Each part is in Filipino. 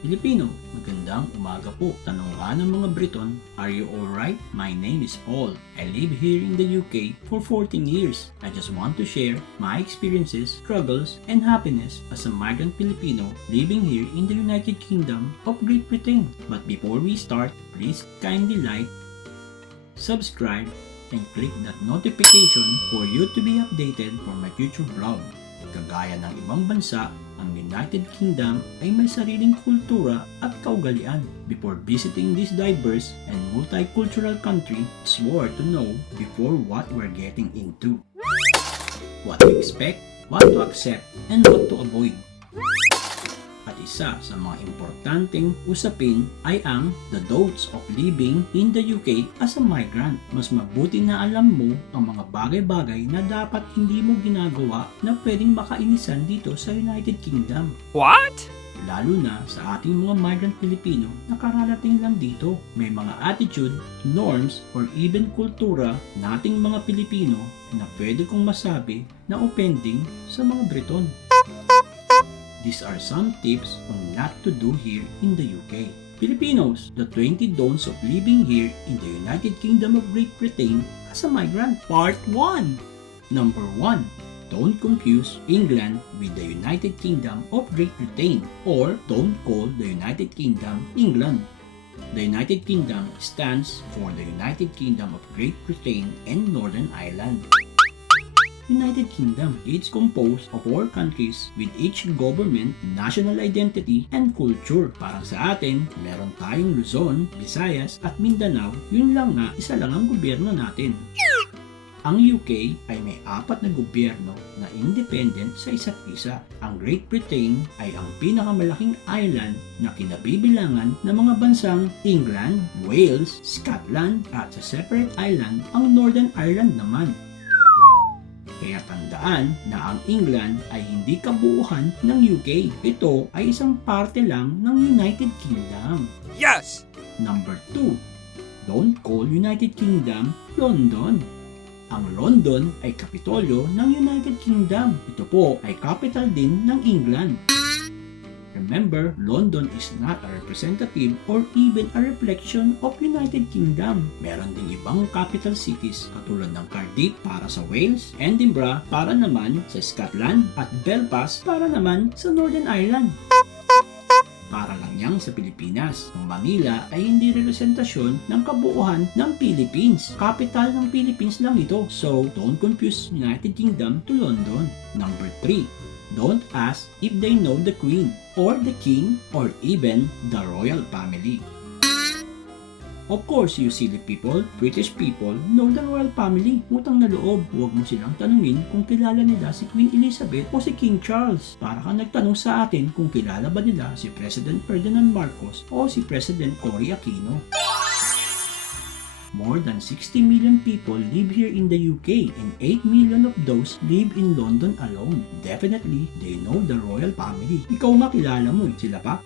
Filipino, magandang umaga po. Tanong nga ng mga Briton, are you alright? My name is Paul. I live here in the UK for 14 years. I just want to share my experiences, struggles, and happiness as a migrant Filipino living here in the United Kingdom of Great Britain. But before we start, please kindly like, subscribe, and click that notification for you to be updated for my future vlog. Kagaya ng ibang bansa, ang United Kingdom ay may sariling kultura at kaugalian. Before visiting this diverse and multicultural country, it's worth to know before what we're getting into. What to expect, what to accept, and what to avoid. At isa sa mga importanteng usapin ay ang the don'ts of living in the UK as a migrant. Mas mabuti na alam mo ang mga bagay-bagay na dapat hindi mo ginagawa na pwedeng makainisan dito sa United Kingdom. What? Lalo na sa ating mga migrant Pilipino na kararating lang dito. May mga attitude, norms, or even kultura nating mga Pilipino na pwede kong masabi na offending sa mga Briton. These are some tips on not to do here in the UK. Filipinos, the 20 don'ts of living here in the United Kingdom of Great Britain as a migrant. Part 1. Number 1. Don't confuse England with the United Kingdom of Great Britain, or don't call the United Kingdom England. The United Kingdom stands for the United Kingdom of Great Britain and Northern Ireland. United Kingdom. It's composed of 4 countries with each government, national identity, and culture. Parang sa atin, meron tayong Luzon, Visayas, at Mindanao. Yun lang nga, isa lang ang gobyerno natin. Ang UK ay may 4 na gobyerno na independent sa isa't isa. Ang Great Britain ay ang pinakamalaking island na kinabibilangan ng mga bansang England, Wales, Scotland, at sa separate island ang Northern Ireland naman. Kaya tandaan na ang England ay hindi kabuuan ng UK. Ito ay isang parte lang ng United Kingdom. Yes! Number 2. Don't call United Kingdom London. Ang London ay kapitolyo ng United Kingdom. Ito po ay capital din ng England. Remember, London is not a representative or even a reflection of United Kingdom. Meron ding ibang capital cities katulad ng Cardiff para sa Wales, Edinburgh para naman sa Scotland, at Belfast para naman sa Northern Ireland. Para lang yang sa Pilipinas. Ang Manila ay hindi representasyon ng kabuuan ng Philippines. Capital ng Philippines lang ito. So, don't confuse United Kingdom to London. Number 3. Don't ask if they know the Queen, or the King, or even the royal family. Of course, you silly people, British people, know the royal family. Utang na loob, huwag mo silang tanungin kung kilala nila si Queen Elizabeth o si King Charles. Para kang nagtanong sa atin kung kilala ba nila si President Ferdinand Marcos o si President Cory Aquino. More than 60 million people live here in the UK, and 8 million of those live in London alone. Definitely, they know the royal family. Ikaw makilala mo sila pa?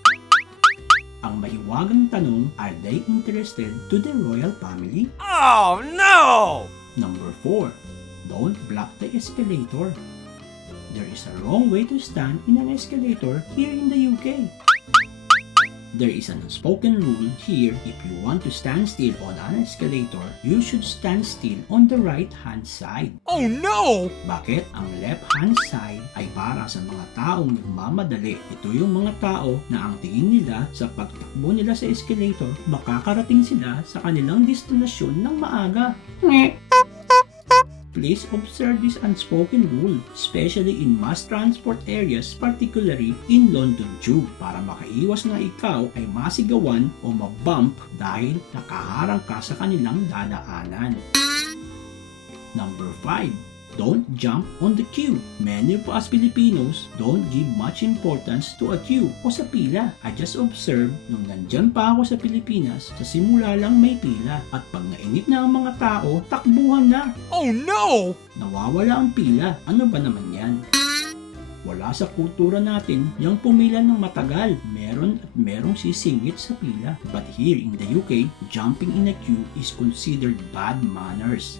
Ang mahiwagang tanong, are they interested to the royal family? Oh no! Number 4. Don't block the escalator. There is a wrong way to stand in an escalator here in the UK. There is an unspoken rule here. If you want to stand still on an escalator, you should stand still on the right-hand side. Oh no! Bakit? Ang left-hand side ay para sa mga taong nagmamadali. Ito yung mga tao na ang tingin nila sa pagtakbo nila sa escalator, makakarating sila sa kanilang destinasyon ng maaga. Please observe this unspoken rule, especially in mass transport areas, particularly in London Tube, para makaiwas na ikaw ay masigawan o mabump dahil nakaharang ka sa kanilang dadaanan. Number 5. Don't jump on the queue. Many of us Filipinos don't give much importance to a queue o sa pila. I just observed nung nandyan pa ako sa Pilipinas, sa simula lang may pila, at pag nainip na ang mga tao, takbuhan na. Oh no! Nawawala ang pila. Ano ba naman yan? Wala sa kultura natin yung pumila ng matagal. Merong sisingit sa pila. But here in the UK, jumping in a queue is considered bad manners.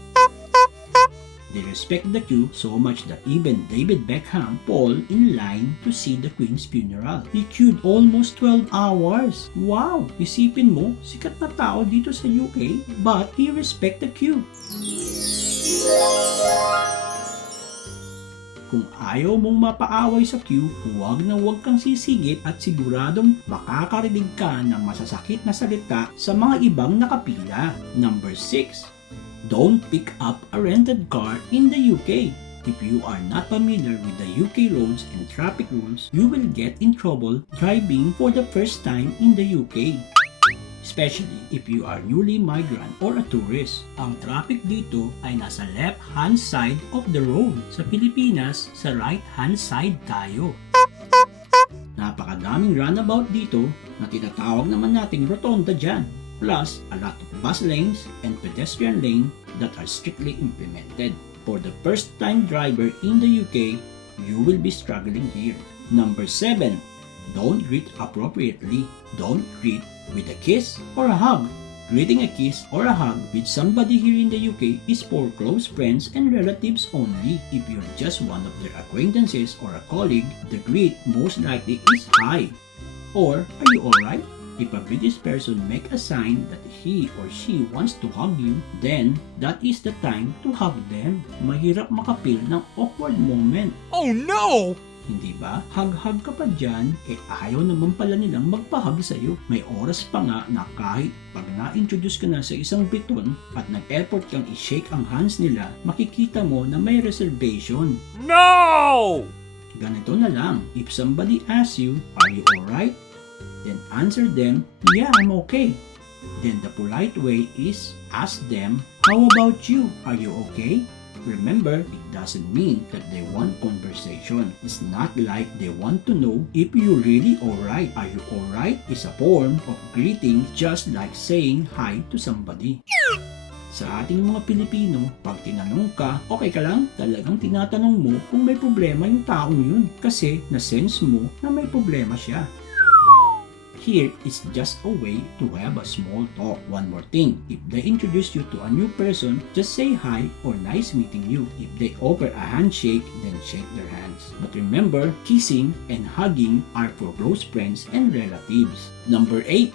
They respect the queue so much that even David Beckham fall in line to see the Queen's funeral. He queued almost 12 hours. Wow! Isipin mo, sikat na tao dito sa UK, but he respect the queue. Kung ayaw mong mapaaway sa queue, huwag na huwag kang sisigit at siguradong makakarinig ka ng masasakit na salita sa mga ibang nakapila. Number 6. Don't pick up a rented car in the UK. If you are not familiar with the UK roads and traffic rules, you will get in trouble driving for the first time in the UK. Especially if you are newly migrant or a tourist. Ang traffic dito ay nasa left-hand side of the road. Sa Pilipinas, sa right-hand side tayo. Napakadaming runabout dito na tinatawag naman nating rotonda dyan. Plus, a lot of bus lanes and pedestrian lane that are strictly implemented. For the first-time driver in the UK, you will be struggling here. Number 7. Don't greet appropriately. Don't greet with a kiss or a hug. Greeting a kiss or a hug with somebody here in the UK is for close friends and relatives only. If you're just one of their acquaintances or a colleague, the greet most likely is hi or are you alright? If a British person make a sign that he or she wants to hug you, then that is the time to hug them. Mahirap makapil ng awkward moment. Oh no! Hindi ba? Hug-hug ka pa dyan, ayaw naman pala nilang magpahug sa'yo. May oras pa nga na kahit pag na-introduce ka na sa isang Briton at nag-effort kang i-shake ang hands nila, makikita mo na may reservation. No! Ganito na lang, if somebody asks you, are you alright? Then answer them, yeah, I'm okay. Then the polite way is, ask them, how about you? Are you okay? Remember, it doesn't mean that they want conversation. It's not like they want to know if you're really alright. Are you alright is a form of greeting just like saying hi to somebody. Sa ating mga Pilipino, pag tinanong ka, okay ka lang? Talagang tinatanong mo kung may problema yung taong yun kasi na-sense mo na may problema siya. Here is just a way to have a small talk. One more thing, if they introduce you to a new person, just say hi or nice meeting you. If they offer a handshake, then shake their hands. But remember, kissing and hugging are for close friends and relatives. Number 8,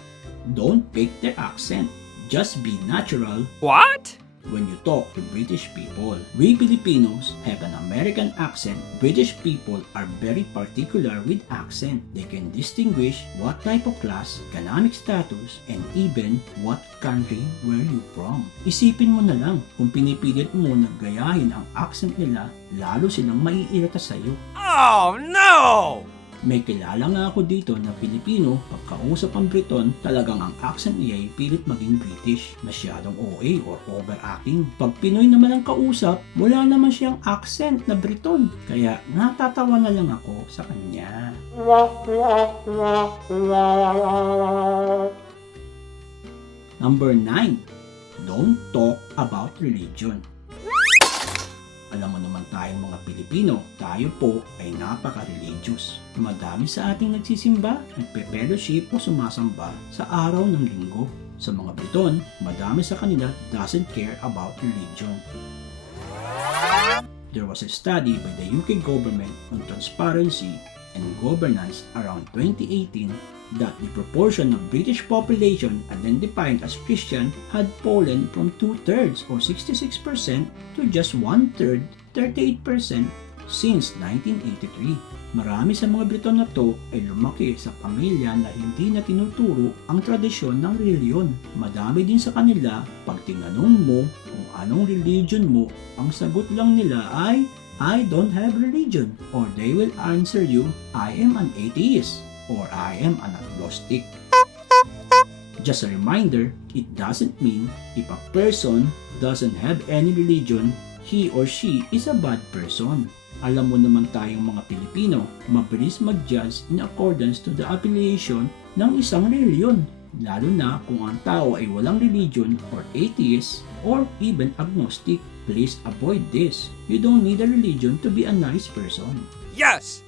don't fake their accent. Just be natural. What? When you talk to British people. We Filipinos have an American accent. British people are very particular with accent. They can distinguish what type of class, economic status, and even what country were you from. Isipin mo na lang, kung pinipilit mo na gayahin ang accent nila, lalo silang maiirita sa'yo. Oh no! May kilala nga ako dito na Pilipino, pagkausap ang Briton, talagang ang accent niya ay pilit maging British, masyadong OA or overacting. Pag Pinoy naman ang kausap, wala naman siyang accent na Briton, kaya natatawa na lang ako sa kanya. Number 9. Don't talk about religion. Alam mo naman tayong mga Pilipino, tayo po ay napaka-religious. Madami sa ating nagsisimba, nagpe-fellowship o sumasamba sa araw ng linggo. Sa mga Briton, madami sa kanila doesn't care about religion. There was a study by the UK government on transparency and governance around 2018 that the proportion of British population identifying as Christian had fallen from 2/3 or 66% to just 1/3, 38% since 1983. Marami sa mga Briton na to ay lumaki sa pamilya na hindi na tinuturo ang tradisyon ng reliyon. Madami din sa kanila, pag tinanong mo kung anong religion mo, ang sagot lang nila ay, I don't have religion. Or they will answer you, I am an atheist. Or I am an agnostic. Just a reminder, it doesn't mean if a person doesn't have any religion, he or she is a bad person. Alam mo naman tayong mga Pilipino, mabilis mag-judge in accordance to the affiliation ng isang reliyon. Lalo na kung ang tao ay walang religion or atheist or even agnostic. Please avoid this. You don't need a religion to be a nice person. Yes!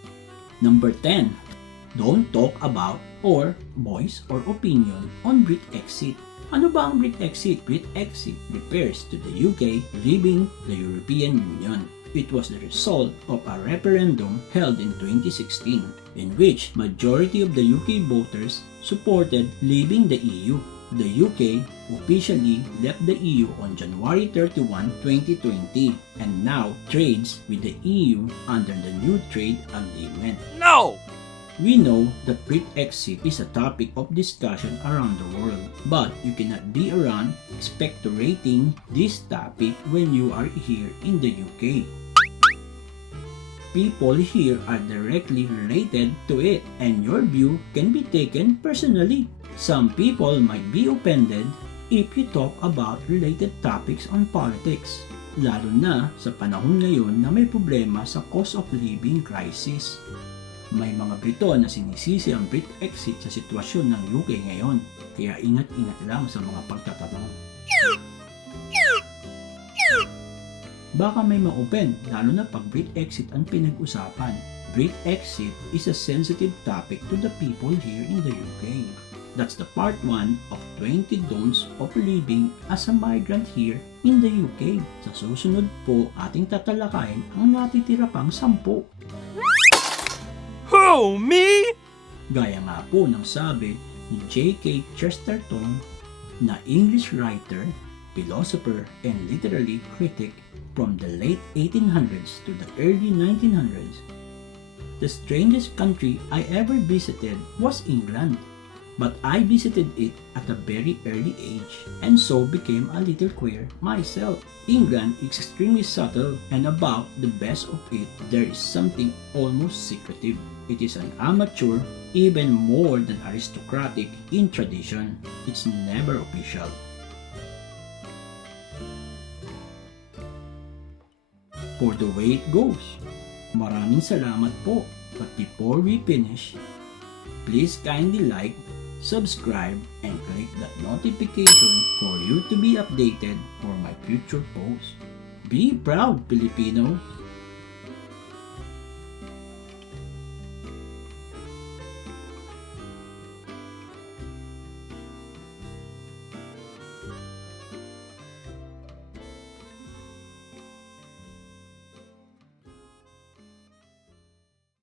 Number 10. Don't talk about or voice or opinion on Brit exit. Ano ba ang Brexit? Brexit refers to the UK leaving the European Union. It was the result of a referendum held in 2016 in which majority of the UK voters supported leaving the EU. The UK officially left the EU on January 31, 2020 and now trades with the EU under the new trade agreement. No! We know that Brexit is a topic of discussion around the world, but you cannot be around expectorating this topic when you are here in the UK. People here are directly related to it and your view can be taken personally. Some people might be offended if you talk about related topics on politics, lalo na sa panahon ngayon na may problema sa cost of living crisis. May mga Brito na sinisisi ang Brexit sa sitwasyon ng UK ngayon, kaya ingat-ingat lang sa mga pagtatanong. Baka may ma-open, lalo na pag Brexit ang pinag-usapan. Brexit is a sensitive topic to the people here in the UK. That's the part 1 of 20 don'ts of living as a migrant here in the UK. Sa susunod po, ating tatalakayin ang natitira pang 10. Who, me? Gaya nga po ng sabi ni J.K. Chesterton na English writer, philosopher, and literary critic from the late 1800s to the early 1900s. The strangest country I ever visited was England, but I visited it at a very early age and so became a little queer myself. England is extremely subtle and about the best of it, there is something almost secretive. It is an amateur, even more than aristocratic in tradition. It's never official. For the way it goes. Maraming salamat po. But before we finish, please kindly like, subscribe, and click that notification for you to be updated for my future posts. Be proud, Filipino!